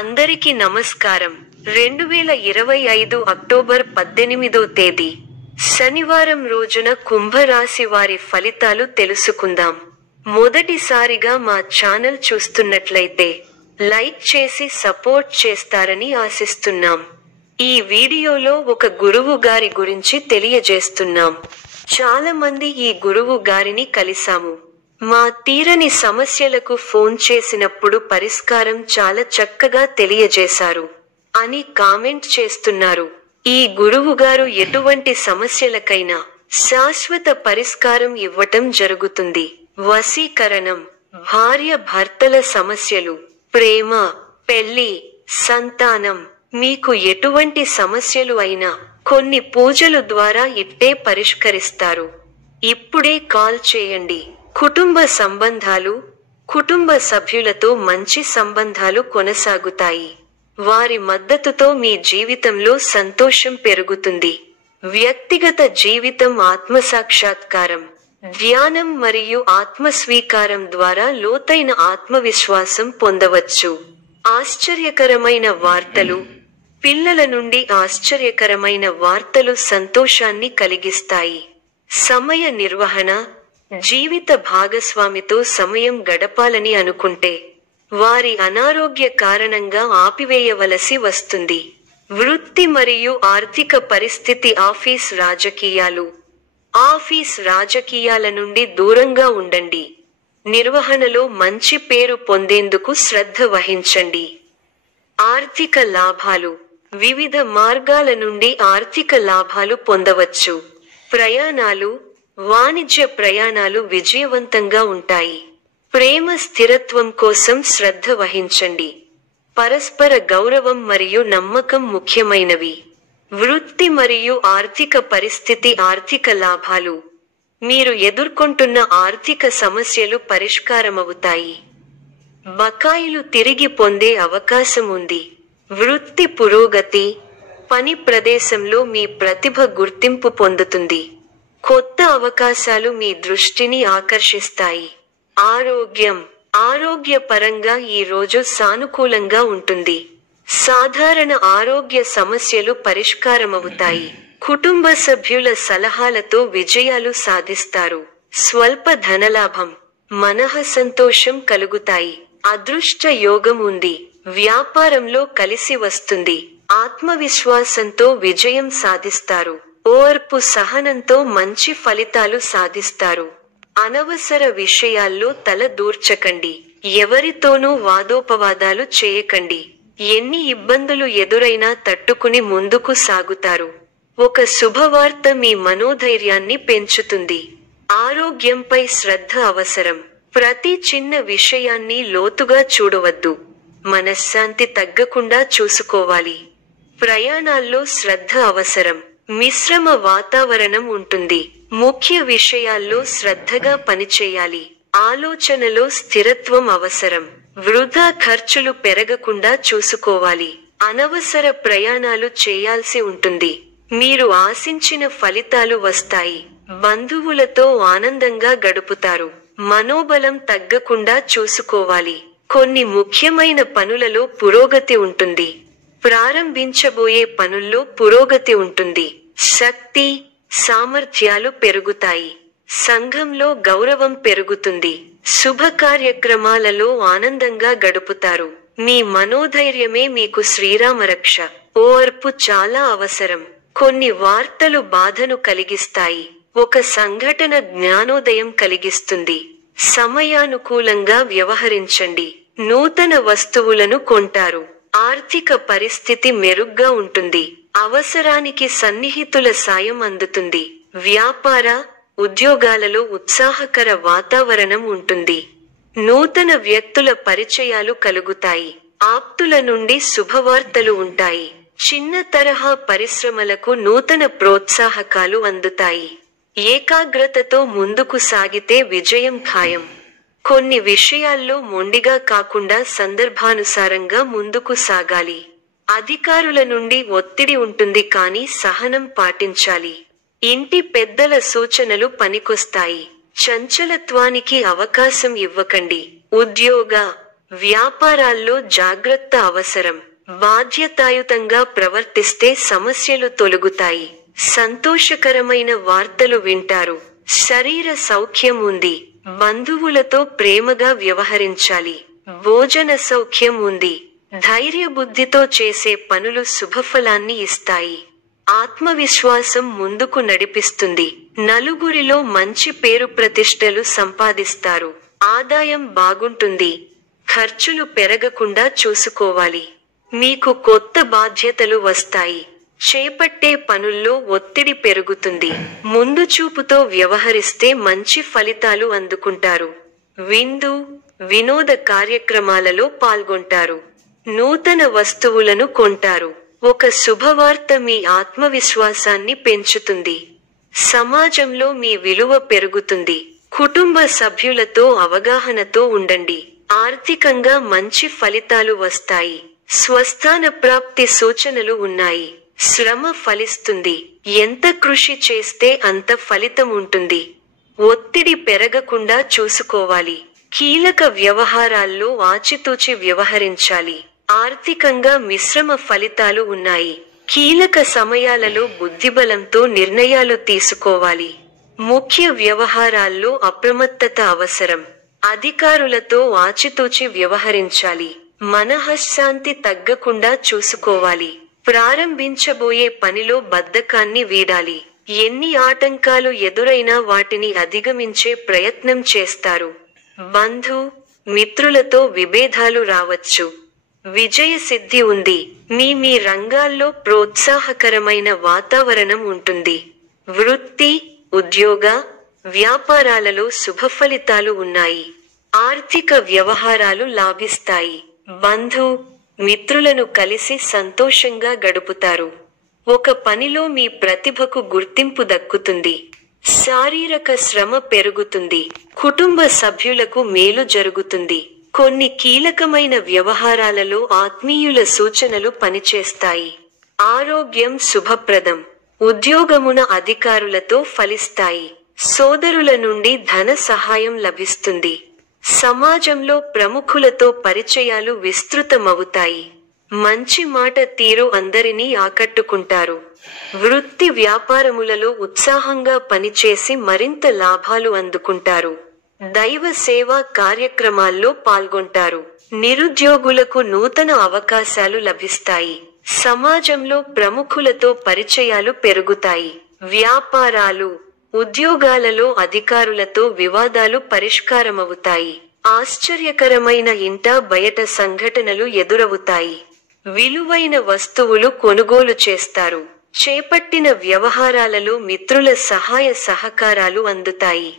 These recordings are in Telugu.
అందరికీ నమస్కారం. 2025 అక్టోబర్ 18వ తేదీ శనివారం రోజున కుంభరాశి వారి ఫలితాలు తెలుసుకుందాం. మొదటిసారిగా మా ఛానల్ చూస్తున్నట్లయితే లైక్ చేసి సపోర్ట్ చేస్తారని ఆశిస్తున్నాం. ఈ వీడియోలో ఒక గురువు గారి గురించి తెలియజేస్తున్నాం. చాలా మంది ఈ గురువు గారిని కలిసాము. మా తీరని సమస్యలకు ఫోన్ చేసినప్పుడు పరిష్కారం చాలా చక్కగా తెలియజేశారు అని కామెంట్ చేస్తున్నారు. ఈ గురువుగారు ఎటువంటి సమస్యలకైనా శాశ్వత పరిష్కారం ఇవ్వటం జరుగుతుంది. వశీకరణం, భార్య భర్తల సమస్యలు, ప్రేమ, పెళ్లి, సంతానం, మీకు ఎటువంటి సమస్యలు అయినా కొన్ని పూజలు ద్వారా ఇట్టే పరిష్కరిస్తారు. ఇప్పుడే కాల్ చేయండి. కుటుంబ సంబంధాలు, కుటుంబ సభ్యులతో మంచి సంబంధాలు కొనసాగుతాయి. వారి మద్దతుతో మీ జీవితంలో సంతోషం పెరుగుతుంది. వ్యక్తిగత జీవితం, ఆత్మసాక్షాత్కారం, ధ్యానం మరియు ఆత్మస్వీకారం ద్వారా లోతైన ఆత్మవిశ్వాసం పొందవచ్చు. ఆశ్చర్యకరమైన వార్తలు, పిల్లల నుండి ఆశ్చర్యకరమైన వార్తలు సంతోషాన్ని కలిగిస్తాయి. సమయ నిర్వహణ, జీవిత భాగస్వామితో సమయం గడపాలని అనుకుంటే వారి అనారోగ్య కారణంగా ఆపివేయవలసి వస్తుంది. వృత్తి మరియు ఆర్థిక పరిస్థితి, ఆఫీస్ రాజకీయాల నుండి దూరంగా ఉండండి. నిర్వహణలో మంచి పేరు పొందేందుకు శ్రద్ధ వహించండి. ఆర్థిక లాభాలు, వివిధ మార్గాల నుండి ఆర్థిక లాభాలు పొందవచ్చు. ప్రయాణాలు, వాణిజ్య ప్రయాణాలు విజయవంతంగా ఉంటాయి. ప్రేమ స్థిరత్వం కోసం శ్రద్ధ వహించండి. పరస్పర గౌరవం మరియు నమ్మకం ముఖ్యమైనవి. వృత్తి మరియు ఆర్థిక పరిస్థితి, ఆర్థిక లాభాలు, మీరు ఎదుర్కొంటున్న ఆర్థిక సమస్యలు పరిష్కారమవుతాయి. బకాయిలు తిరిగి పొందే అవకాశం ఉంది. వృత్తి పురోగతి, పని ప్రదేశంలో మీ ప్రతిభ గుర్తింపు పొందుతుంది. కొత్త అవకాశాలు మీ దృష్టిని ఆకర్షిస్తాయి. ఆరోగ్యపరంగా ఈ రోజు సానుకూలంగా ఉంటుంది. సాధారణ ఆరోగ్య సమస్యలు పరిష్కారమవుతాయి. కుటుంబ సభ్యుల సలహాలతో విజయాలు సాధిస్తారు. స్వల్ప ధనలాభం, మనః సంతోషం కలుగుతాయి. అదృష్ట యోగం ఉంది. వ్యాపారంలో కలిసి వస్తుంది. ఆత్మవిశ్వాసంతో విజయం సాధిస్తారు. ఓర్పు, సహనంతో మంచి ఫలితాలు సాధిస్తారు. అనవసర విషయాల్లో తల దూర్చకండి. ఎవరితోనూ వాదోపవాదాలు చేయకండి. ఎన్ని ఇబ్బందులు ఎదురైనా తట్టుకుని ముందుకు సాగుతారు. ఒక శుభవార్త మీ మనోధైర్యాన్ని పెంచుతుంది. ఆరోగ్యంపై శ్రద్ధ అవసరం. ప్రతి చిన్న విషయాన్ని లోతుగా చూడవద్దు. మనశ్శాంతి తగ్గకుండా చూసుకోవాలి. ప్రయాణాల్లో శ్రద్ధ అవసరం. మిశ్రమ వాతావరణం ఉంటుంది. ముఖ్య విషయాల్లో శ్రద్ధగా పనిచేయాలి. ఆలోచనలో స్థిరత్వం అవసరం. వృధా ఖర్చులు పెరగకుండా చూసుకోవాలి. అనవసర ప్రయాణాలు చేయాల్సి ఉంటుంది. మీరు ఆశించిన ఫలితాలు వస్తాయి. బంధువులతో ఆనందంగా గడుపుతారు. మనోబలం తగ్గకుండా చూసుకోవాలి. కొన్ని ముఖ్యమైన పనులలో పురోగతి ఉంటుంది. ప్రారంభించబోయే పనుల్లో పురోగతి ఉంటుంది. శక్తి, సామర్థ్యాలు పెరుగుతాయి. సంఘంలో గౌరవం పెరుగుతుంది. శుభ కార్యక్రమాలలో ఆనందంగా గడుపుతారు. మీ మనోధైర్యమే మీకు శ్రీరామరక్ష. ఓర్పు చాలా అవసరం. కొన్ని వార్తలు బాధను కలిగిస్తాయి. ఒక సంఘటన జ్ఞానోదయం కలిగిస్తుంది. సమయానుకూలంగా వ్యవహరించండి. నూతన వస్తువులను కొంటారు. ఆర్థిక పరిస్థితి మెరుగ్గా ఉంటుంది. అవసరానికి సన్నిహితుల సాయం అందుతుంది. వ్యాపార, ఉద్యోగాలలో ఉత్సాహకర వాతావరణం ఉంటుంది. నూతన వ్యక్తుల పరిచయాలు కలుగుతాయి. ఆప్తుల నుండి శుభవార్తలు ఉంటాయి. చిన్న తరహా పరిశ్రమలకు నూతన ప్రోత్సాహకాలు అందుతాయి. ఏకాగ్రతతో ముందుకు సాగితే విజయం ఖాయం. కొన్ని విషయాల్లో మొండిగా కాకుండా సందర్భానుసారంగా ముందుకు సాగాలి. అధికారుల నుండి ఒత్తిడి ఉంటుంది, కానీ సహనం పాటించాలి. ఇంటి పెద్దల సూచనలు పనికొస్తాయి. చంచలత్వానికి అవకాశం ఇవ్వకండి. ఉద్యోగ, వ్యాపారాల్లో జాగ్రత్త అవసరం. బాధ్యతాయుతంగా ప్రవర్తిస్తే సమస్యలు తొలగుతాయి. సంతోషకరమైన వార్తలు వింటారు. శరీర సౌఖ్యం ఉంది. బంధువులతో ప్రేమగా వ్యవహరించాలి. భోజన సౌఖ్యం ఉంది. ధైర్యబుద్ధితో చేసే పనులు శుభఫలాన్ని ఇస్తాయి. ఆత్మవిశ్వాసం ముందుకు నడిపిస్తుంది. నలుగురిలో మంచి పేరు ప్రతిష్టలు సంపాదిస్తారు. ఆదాయం బాగుంటుంది. ఖర్చులు పెరగకుండా చూసుకోవాలి. మీకు కొత్త బాధ్యతలు వస్తాయి. చేపట్టే పనుల్లో ఒత్తిడి పెరుగుతుంది. ముందు చూపుతో వ్యవహరిస్తే మంచి ఫలితాలు అందుకుంటారు. విందు, వినోద కార్యక్రమాలలో పాల్గొంటారు. నూతన వస్తువులను కొంటారు. ఒక శుభవార్త మీ ఆత్మవిశ్వాసాన్ని పెంచుతుంది. సమాజంలో మీ విలువ పెరుగుతుంది. కుటుంబ సభ్యులతో అవగాహనతో ఉండండి. ఆర్థికంగా మంచి ఫలితాలు వస్తాయి. స్వస్థాన ప్రాప్తి సూచనలు ఉన్నాయి. శ్రమ ఫలిస్తుంది. ఎంత కృషి చేస్తే అంత ఫలితం ఉంటుంది. ఒత్తిడి పెరగకుండా చూసుకోవాలి. కీలక వ్యవహారాల్లో ఆచితూచి వ్యవహరించాలి. ఆర్థికంగా మిశ్రమ ఫలితాలు ఉన్నాయి. కీలక సమయాలలో బుద్ధిబలంతో నిర్ణయాలు తీసుకోవాలి. ముఖ్య వ్యవహారాల్లో అప్రమత్తత అవసరం. అధికారులతో ఆచితూచి వ్యవహరించాలి. మనఃశాంతి తగ్గకుండా చూసుకోవాలి. ప్రారంభించబోయే పనిలో బద్ధకాన్ని వీడాలి. ఎన్ని ఆటంకాలు ఎదురైనా వాటిని అధిగమించే ప్రయత్నం చేస్తారు. బంధు, మిత్రులతో విభేదాలు రావచ్చు. విజయ సిద్ధి ఉంది. మీ రంగాల్లో ప్రోత్సాహకరమైన వాతావరణం ఉంటుంది. వృత్తి, ఉద్యోగ, వ్యాపారాలలో శుభఫలితాలు ఉన్నాయి. ఆర్థిక వ్యవహారాలు లాభిస్తాయి. బంధు, మిత్రులను కలిసి సంతోషంగా గడుపుతారు. ఒక పనిలో మీ ప్రతిభకు గుర్తింపు దక్కుతుంది. శారీరక శ్రమ పెరుగుతుంది. కుటుంబ సభ్యులకు మేలు జరుగుతుంది. కొన్ని కీలకమైన వ్యవహారాలలో ఆత్మీయుల సూచనలు పనిచేస్తాయి. ఆరోగ్యం శుభప్రదం. ఉద్యోగమున అధికారులతో ఫలిస్తాయి. సోదరుల నుండి ధన సహాయం లభిస్తుంది. సమాజంలో ప్రముఖులతో పరిచయాలు విస్తృతమవుతాయి. మంచి మాట తీరు అందరినీ ఆకట్టుకుంటారు. వృత్తి వ్యాపారములలో ఉత్సాహంగా పనిచేసి మరింత లాభాలు అందుకుంటారు. దైవ సేవా కార్యక్రమాల్లో పాల్గొంటారు. నిరుద్యోగులకు నూతన అవకాశాలు లభిస్తాయి. సమాజంలో ప్రముఖులతో పరిచయాలు పెరుగుతాయి. వ్యాపారాలు, ఉద్యోగాలలో అధికారులతో వివాదాలు పరిష్కారమవుతాయి. ఆశ్చర్యకరమైన ఇంట బయట సంఘటనలు ఎదురవుతాయి. విలువైన వస్తువులు కొనుగోలు చేస్తారు. చేపట్టిన వ్యవహారాలలో మిత్రుల సహాయ సహకారాలు అందుతాయి.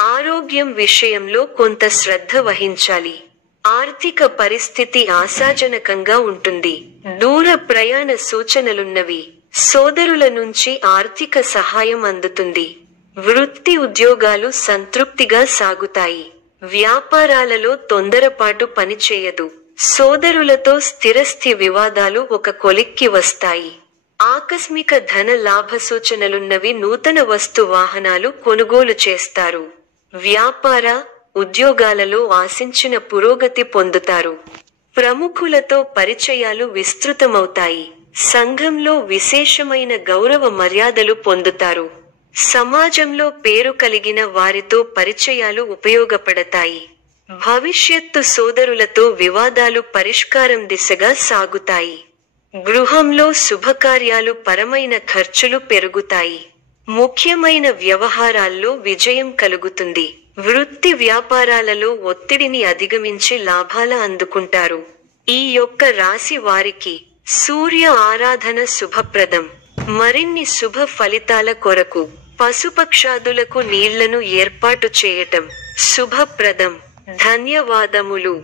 ఆరోగ్యం విషయంలో కొంత శ్రద్ధ వహించాలి. ఆర్థిక పరిస్థితి ఆశాజనకంగా ఉంటుంది. దూర ప్రయాణ సూచనలున్నవి. సోదరుల నుంచి ఆర్థిక సహాయం అందుతుంది. వృత్తి ఉద్యోగాలు సంతృప్తిగా సాగుతాయి. వ్యాపారాలలో తొందరపాటు పనిచేయదు. సోదరులతో స్థిరస్థి వివాదాలు ఒక కొలిక్కి వస్తాయి. ఆకస్మిక ధన లాభ సూచనలున్నవి. నూతన వస్తు వాహనాలు కొనుగోలు చేస్తారు. వ్యాపార, ఉద్యోగాలలో ఆశించిన పురోగతి పొందుతారు. ప్రముఖులతో పరిచయాలు విస్తృతమవుతాయి. సంఘంలో విశేషమైన గౌరవ మర్యాదలు పొందుతారు. సమాజంలో పేరు కలిగిన వారితో పరిచయాలు ఉపయోగపడతాయి. భవిష్యత్తు సోదరులతో వివాదాలు పరిష్కారం దిశగా సాగుతాయి. గృహంలో శుభకార్యాలు పరమైన ఖర్చులు పెరుగుతాయి. ముఖ్యమైన వ్యవహారాల్లో విజయం కలుగుతుంది. వృత్తి వ్యాపారాలలో ఒత్తిడిని అధిగమించి లాభాల అందుకుంటారు. ఈ యొక్క రాశి వారికి సూర్య ఆరాధన శుభప్రదం. మరిన్ని శుభ ఫలితాల కొరకు పశుపక్షాదులకు నీళ్లను ఏర్పాటు చేయటం శుభప్రదం. ధన్యవాదములు.